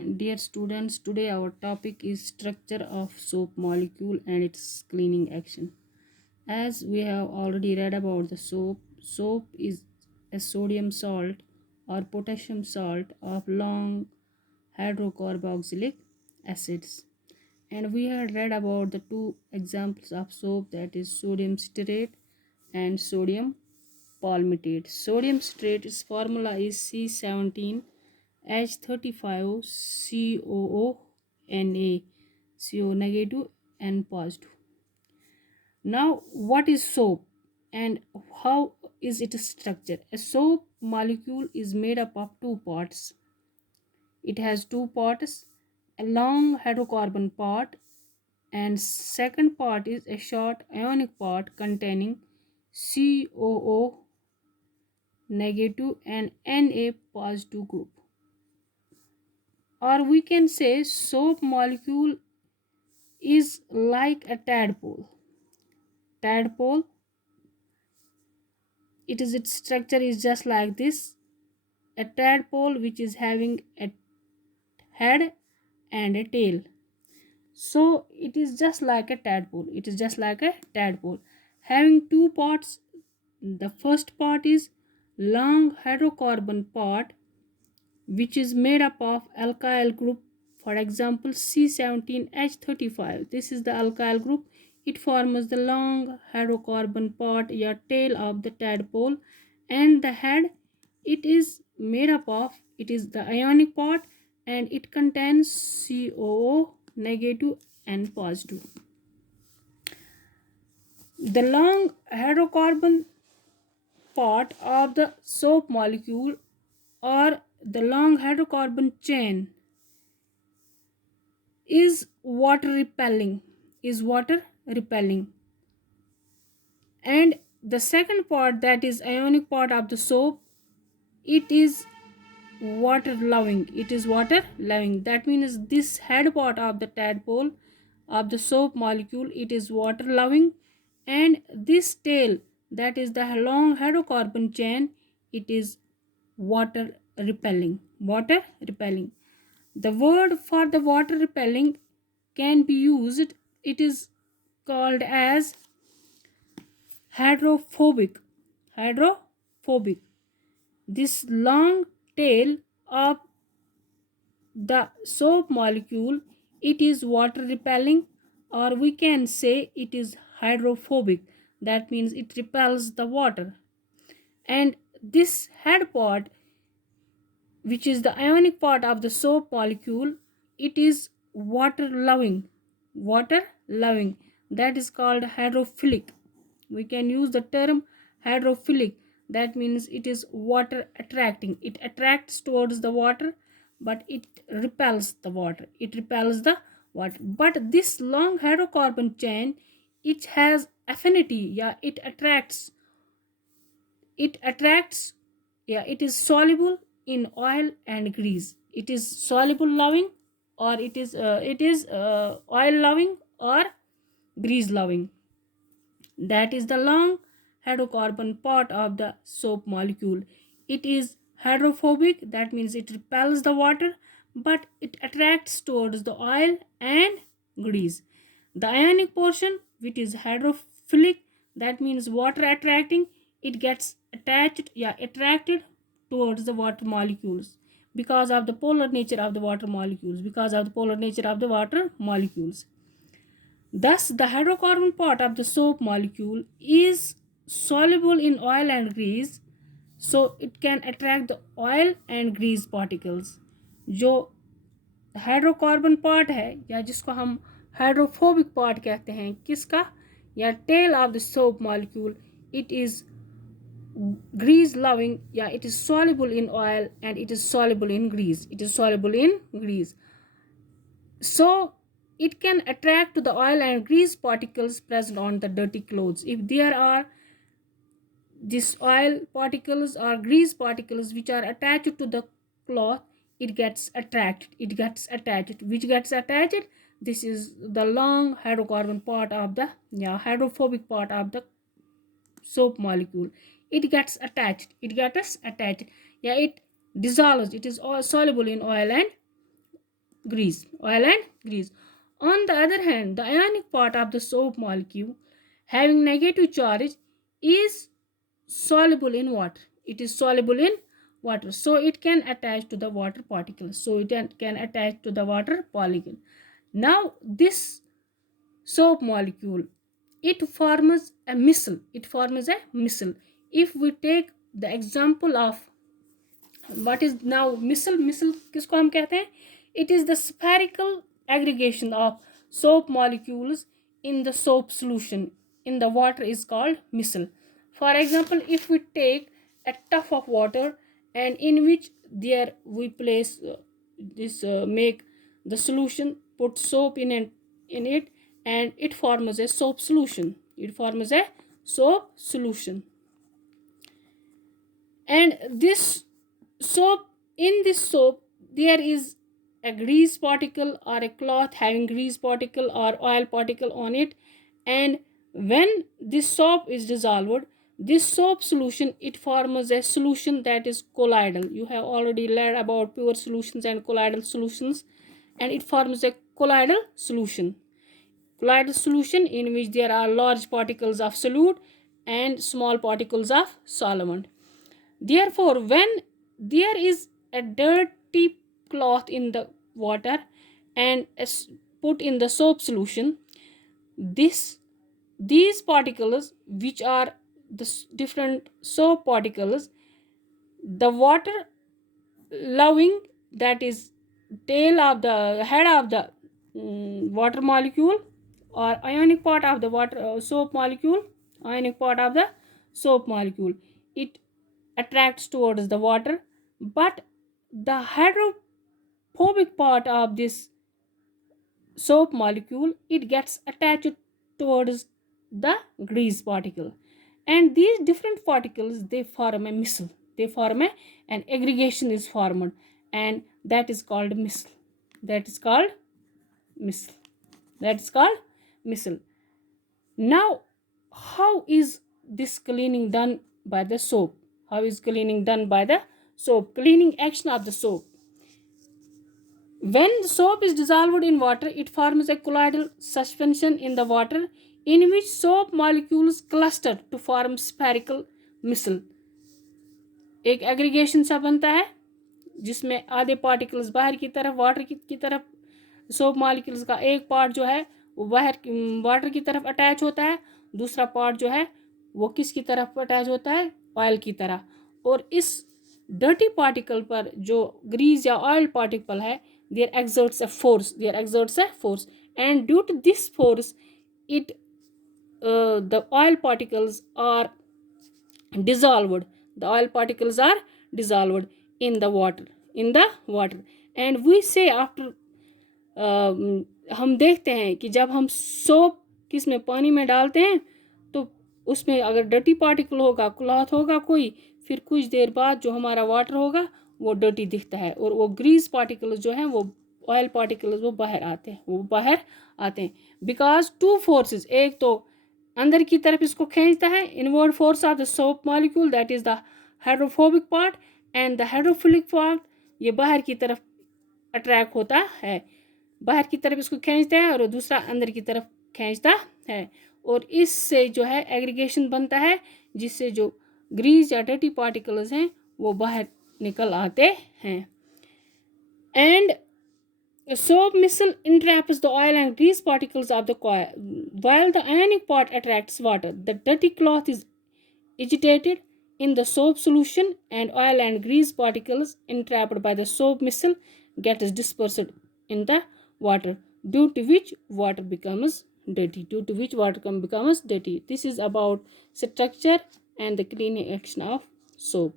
Dear students, today our topic is structure of soap molecule and its cleaning action. As we have already read about the soap is a sodium salt or potassium salt of long hydrocarboxylic acids. And we had read about the two examples of soap, that is sodium citrate and sodium palmitate. Sodium citrate's formula is C17H35 COO Na, CO negative and positive. Now, what is soap and how is it structured? A soap molecule is made up of two parts. It has two parts, a long hydrocarbon part, and second part is a short ionic part containing COO negative and Na positive group. Or we can say soap molecule is like a tadpole. Tadpole, its structure is just like this. A tadpole which is having a head and a tail. So it is just like a tadpole. It is just like a tadpole. Having two parts. The first part is long hydrocarbon part, which is made up of alkyl group, for example C17H35. This is the alkyl group. It forms the long hydrocarbon part or tail of the tadpole, and the head, it is made up of, it is the ionic part, and it contains COO negative and positive. The long hydrocarbon part of the soap molecule or the long hydrocarbon chain is water repelling, and the second part, that is ionic part of the soap, it is water loving. That means this head part of the tadpole of the soap molecule, it is water loving, and this tail, that is the long hydrocarbon chain, it is water repelling. The word for the water repelling can be used, it is called as hydrophobic. This long tail of the soap molecule, it is water repelling, or we can say it is hydrophobic. That means it repels the water. And this head part, which is the ionic part of the soap molecule, it is water loving. That is called hydrophilic. We can use the term hydrophilic. That means it is water attracting. It attracts towards the water, but it repels the water. But this long hydrocarbon chain, it has affinity. It attracts. It is soluble in oil and grease. It is soluble loving, or it is oil loving or grease loving. That is the long hydrocarbon part of the soap molecule. It is hydrophobic. That means it repels the water, but it attracts towards the oil and grease. The ionic portion, which is hydrophilic, that means water attracting, it gets attracted towards the water molecules because of the polar nature of the water molecules. Thus, the hydrocarbon part of the soap molecule is soluble in oil and grease, so it can attract the oil and grease particles. जो hydrocarbon part है, या जिसको हम hydrophobic part कहते हैं, किसका, या tail of the soap molecule, it is grease loving. It is soluble in oil and it is soluble in grease. So it can attract to the oil and grease particles present on the dirty clothes. If there are these oil particles or grease particles which are attached to the cloth, it gets attached. Which gets attached? This is the long hydrocarbon part of the hydrophobic part of the soap molecule. It gets attached. It dissolves. It is all soluble in oil and grease, oil and grease. On the other hand, the ionic part of the soap molecule having negative charge is soluble in water. It is soluble in water, so it can attach to the water particles. So it can attach to the water polygon. Now this soap molecule, it forms a missile. It forms a missile. If we take the example of what is now missile किसको हम कहते हैं? It is the spherical aggregation of soap molecules in the soap solution in the water is called missile. For example, if we take a tub of water and in which there we place make the solution, put soap in it, and it forms a soap solution. It forms a soap solution. And this soap, in this soap there is a grease particle or a cloth having grease particle or oil particle on it, and when this soap is dissolved, this soap solution, it forms a solution that is colloidal. You have already learned about pure solutions and colloidal solutions, and it forms a colloidal solution. Colloidal solution in which there are large particles of solute and small particles of solvent. Therefore, when there is a dirty cloth in the water and put in the soap solution, these particles, which are the different soap particles, the water loving, that is tail of the head of the water molecule or ionic part of the water soap molecule, ionic part of the soap molecule, it attracts towards the water, but the hydrophobic part of this soap molecule, it gets attached towards the grease particle, and these different particles, they form a missile. They form an aggregation is formed, and that is called missile. That is called missile. That is called missile. Now, how is this cleaning done by the soap? How is cleaning done by the soap? Cleaning action of the soap. When the soap is dissolved in water, it forms a colloidal suspension in the water in which soap molecules cluster to form spherical missile. एक aggregation सा बनता है जिसमें आधे particles बाहर की तरफ water की तरफ, सोप मॉलिक्यूल्स का एक पार्ट जो है वो बाहर वाटर की तरफ अटैच होता है, दूसरा पार्ट जो है वो किसकी तरफ अटैच होता है? ऑयल की तरह. और इस डर्टी पार्टिकल पर जो ग्रीस या ऑयल पार्टिकल है, there exerts a force, and due to this force it the oil particles are dissolved. The oil particles are dissolved in the water. And we say after हम देखते हैं कि जब हम सोप किस में पानी में डालते हैं तो उसमें अगर डर्टी पार्टिकल होगा, क्लॉथ होगा कोई, फिर कुछ देर बाद जो हमारा वाटर होगा वो डर्टी दिखता है, और वो ग्रीस पार्टिकल्स जो हैं, वो ऑयल पार्टिकल्स वो बाहर आते हैं बिकॉज टू फोर्सेस. एक तो अंदर की तरफ इसको खींचता है, inward force of the soap molecule, that is the hydrophobic part, and the hydrophilic part ये बाहर की तरफ अट्रैक्ट होता है, बाहर की तरफ इसको खींचता है, और दूसरा अंदर की तरफ खींचता है, और इससे जो है एग्रीगेशन बनता है जिससे जो ग्रीस या डर्टी पार्टिकल्स हैं वो बाहर निकल आते हैं. And soap missile entraps the oil and grease particles of the coil, while the ionic part attracts water. The dirty cloth is agitated in the soap solution, and oil and grease particles entrapped by the soap missile gets dispersed in the water, due to which water becomes dirty. This is about structure and the cleaning action of soap.